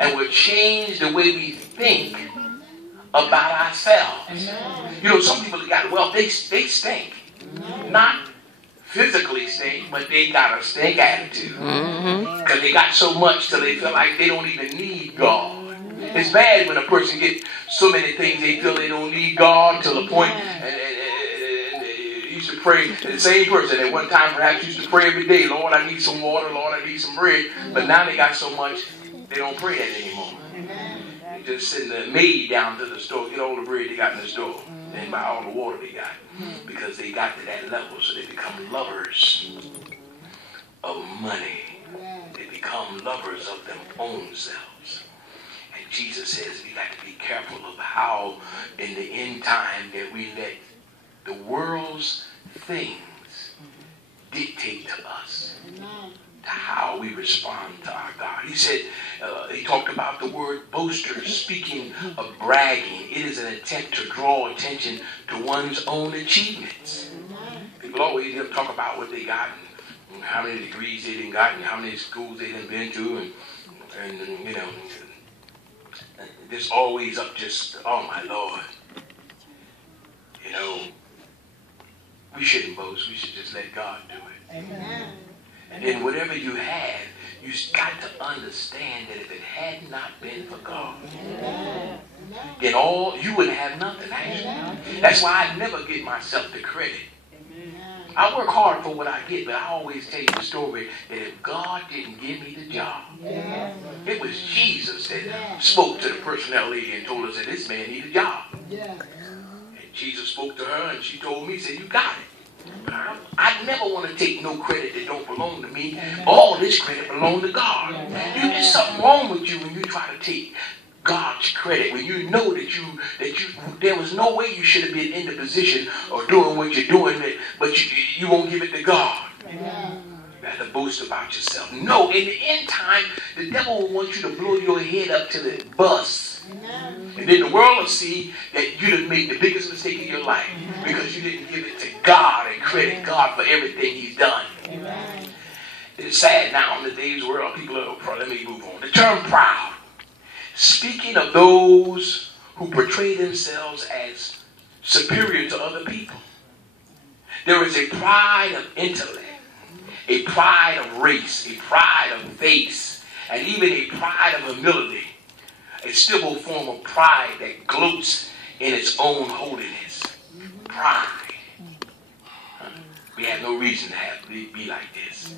and will change the way we think about ourselves. You know, some people that got wealth, they stink. Not physically stink, but they got a stink attitude. Because they got so much till they feel like they don't even need God. It's bad when a person gets so many things they feel they don't need God to the point, and used to pray, the same person at one time perhaps used to pray every day, Lord, I need some water, Lord, I need some bread. But now they got so much, they don't pray that anymore. They just send the maid down to the store, get all the bread they got in the store, and buy all the water they got. Because they got to that level, so they become lovers of money. They become lovers of their own selves. And Jesus says we got to be careful of how in the end time that we let the world's things dictate to us, to how we respond to our God. He said, he talked about the word boasters, speaking of bragging. It is an attempt to draw attention to one's own achievements. People always talk about what they got and how many degrees they done got and how many schools they done been to, and you know, there's always up just, oh my Lord, you know, we shouldn't boast. We should just let God do it. Amen. And then whatever you have, you got to understand that if it had not been for God, then you wouldn't have nothing, actually. That's why I never give myself the credit. I work hard for what I get, but I always tell you the story that if God didn't give me the job, it was Jesus that spoke to the personnel lady and told us that this man needed a job. And Jesus spoke to her and she told me, said, you got it. But I never want to take no credit that don't belong to me. All this credit belongs to God. There's something wrong with you when you try to take God's credit, when you know that there was no way you should have been in the position or doing what you're doing, but you won't give it to God. You got to boast about yourself. No, in the end time, the devil will want you to blow your head up to the bus. And then the world will see that you didn't make the biggest mistake of your life because you didn't give it to God and credit God for everything He's done. It's sad now in today's world, people are, let me move on. The term proud, speaking of those who portray themselves as superior to other people. There is a pride of intellect, a pride of race, a pride of faith, and even a pride of humility. A civil form of pride that gloats in its own holiness. Pride. We have no reason to be like this.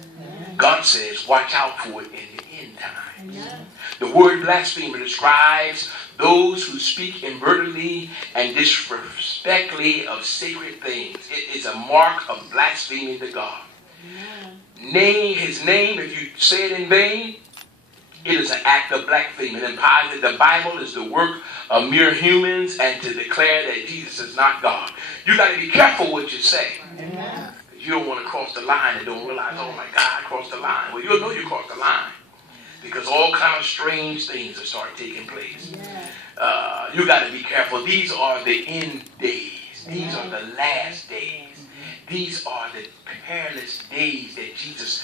God says, watch out for it in the end time. The word blasphemer describes those who speak invertedly and disrespectfully of sacred things. It is a mark of blaspheming to God. His name, if you say it in vain, it is an act of blasphemy. And the Bible is the work of mere humans, and to declare that Jesus is not God. You got to be careful what you say. You don't want to cross the line and don't realize, oh my God, I crossed the line. Well, you'll know you crossed the line because all kind of strange things will start taking place. You got to be careful. These are the end days. These are the last days. These are the perilous days that Jesus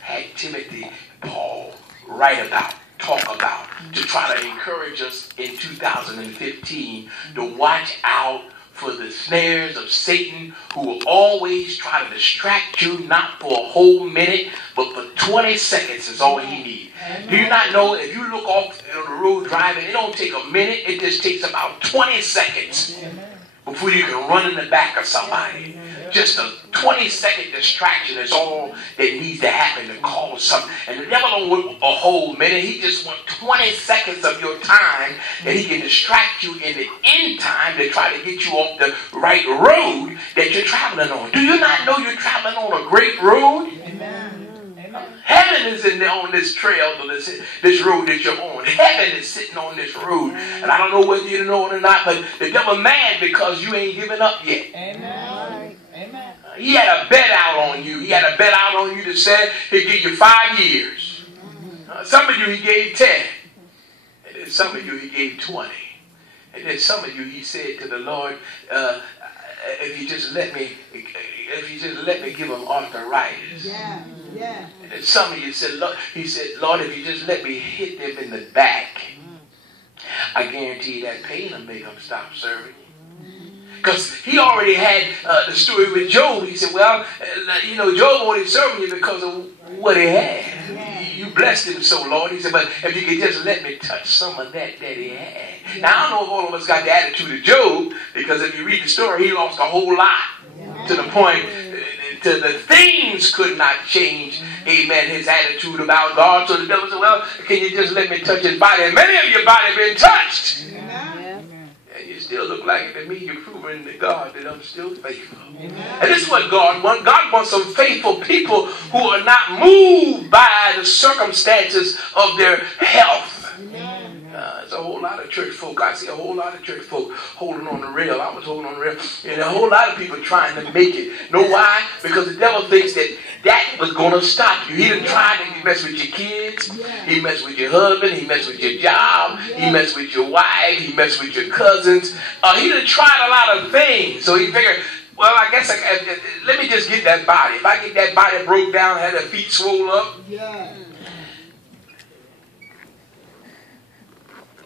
had Timothy, Paul, write about, talk about, to try to encourage us in 2015 to watch out for the snares of Satan, who will always try to distract you, not for a whole minute, but for 20 seconds is all he needs. Do you not know if you look off on the road driving, it don't take a minute, it just takes about 20 seconds before you can run in the back of somebody. Just a 20-second distraction is all that needs to happen to cause something. And the devil don't want a whole minute. He just wants 20 seconds of your time that he can distract you in the end time to try to get you off the right road that you're traveling on. Do you not know you're traveling on a great road? Amen. Heaven is on this trail, this road that you're on. Heaven is sitting on this road. And I don't know whether you know it or not, but the devil mad because you ain't given up yet. Amen. Amen. He had a bet out on you. He had a bet out on you that said he'd give you 5 years. Some of you he gave 10. And then some of you he gave 20. And then some of you he said to the Lord, if you just let me give him arthritis. Yeah. And then some of you said, Lord, he said, Lord, if you just let me hit them in the back. guarantee you that pain will make him stop serving. Because he already had the story with Job. He said, well, you know, Job only serving you because of what he had. You blessed him so, Lord. He said, but if you could just let me touch some of that he had. Now, I don't know if all of us got the attitude of Job, because if you read the story, he lost a whole lot to the point to the things could not change, amen, his attitude about God. So the devil said, well, can you just let me touch his body? And many of your body been touched. And you still look like it to me. You're proving to God that I'm still faithful. And this is what God wants. God wants some faithful people who are not moved by the circumstances of their health. There's a whole lot of church folk. I see a whole lot of church folk holding on the rail. I was holding on the rail. And a whole lot of people trying to make it. Know why? Because the devil thinks that was going to stop you. He done tried to mess with your kids. He messed with your husband. He messed with your job. He messed with your wife. He messed with your cousins. He done tried a lot of things. So he figured, well, I guess let me just get that body. If I get that body broke down, had her feet swollen up.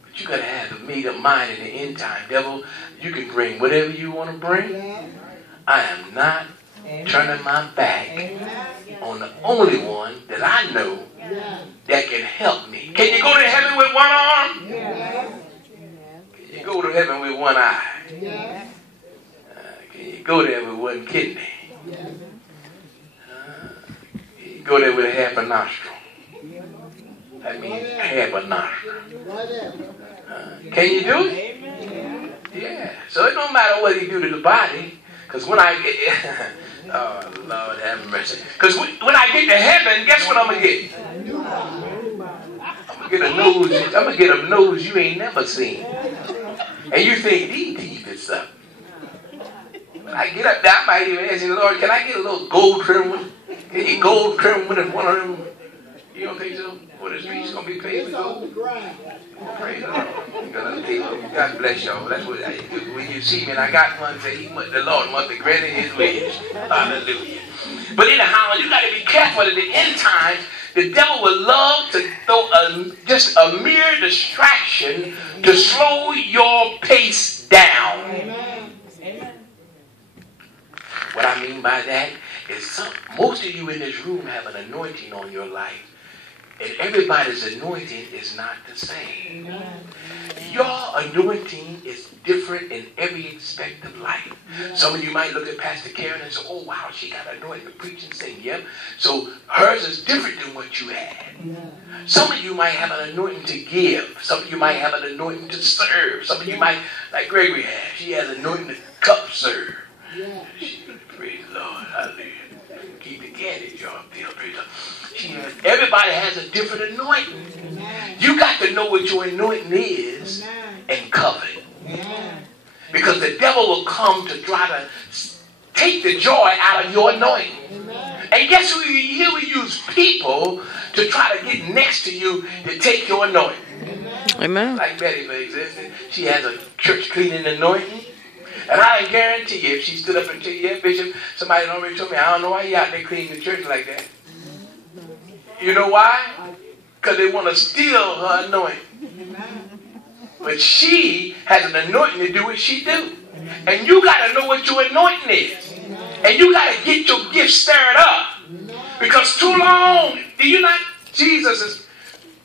But you got to have a made-up mind in the end time. Devil, you can bring whatever you want to bring. I am not turning my back on the only one that I know that can help me. Can you go to heaven with one arm? Can you go to heaven with one eye? Can you go there with one kidney? Can you go there with a half a nostril? That means half a nostril. Can you do it? Yeah. So it don't matter what he do to the body. Because when I get... oh, Lord have mercy. Because when I get to heaven, guess what I'm going to get? I'm going to get a nose. I'm going to get a nose you ain't never seen. And you think, these teeth is up. When I get up there, I might even ask the Lord, can I get a little gold trim one? Can you gold trim one of them? You don't think so? Well, the street's going to be paved with gold. Praise the Lord. God bless y'all. That's what when you see me and I got one, say the Lord must be granted his wish. Hallelujah. But anyhow, you got to be careful at the end times. The devil would love to throw just a mere distraction to slow your pace down. Amen. What I mean by that is most of you in this room have an anointing on your life. And everybody's anointing is not the same. Amen. Your anointing is different in every aspect of life. Yeah. Some of you might look at Pastor Karen and say, oh, wow, she got anointing to preach and sing. Yep. So hers is different than what you had. Yeah. Some of you might have an anointing to give. Some of you might have an anointing to serve. Some of you might, like Gregory has, she has an anointing to cup serve. Yeah. Praise the Lord. Hallelujah. Keep the candy jar filled. Praise the Lord. Everybody has a different anointing. Amen. You got to know what your anointing is. Amen. And cover it. Amen. Because the devil will come to try to take the joy out of your anointing. Amen. And guess who he will use people to try to get next to you to take your anointing. Amen. Like Betty, she has a church cleaning anointing. And I guarantee you, if she stood up and tell you, yeah, Bishop, somebody already told me, I don't know why you out there cleaning the church like that. You know why? Because they want to steal her anointing. But she has an anointing to do what she do. And you got to know what your anointing is. And you got to get your gift stirred up. Because too long, do you not? Jesus is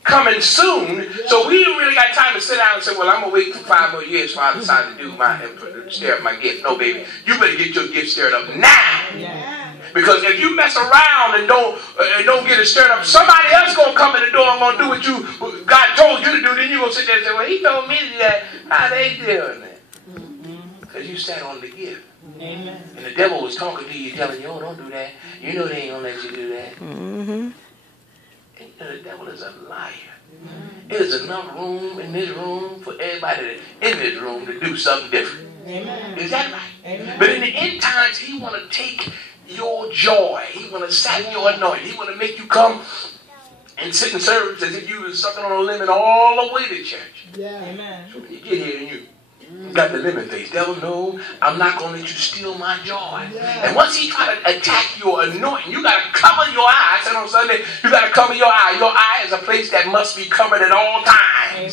coming soon. So we don't really got time to sit down and say, well, I'm going to wait for 5 more years before I decide to stir up my gift. No, baby. You better get your gift stirred up now. Because if you mess around and don't get it stirred up, somebody else going to come in the door and going to do what God told you to do. Then you're going to sit there and say, well, he told me to do that. How they doing that? Because you sat on the gift. Amen. And the devil was talking to you, telling you, oh, don't do that. You know they ain't going to let you do that. Mm-hmm. And the devil is a liar. There's enough room in this room for everybody in this room to do something different. Amen. Is that right? Amen. But in the end times, he want to take your joy. He want to sap your anointing. He want to make you come and sit in service as if you were sucking on a lemon all the way to church. Yeah. Amen. So when you get here and you got the lemon face, devil, no, I'm not going to let you steal my joy. Yeah. And once he try to attack your anointing, you got to cover your eye. I said on Sunday, you got to cover your eye. Your eye is a place that must be covered at all times.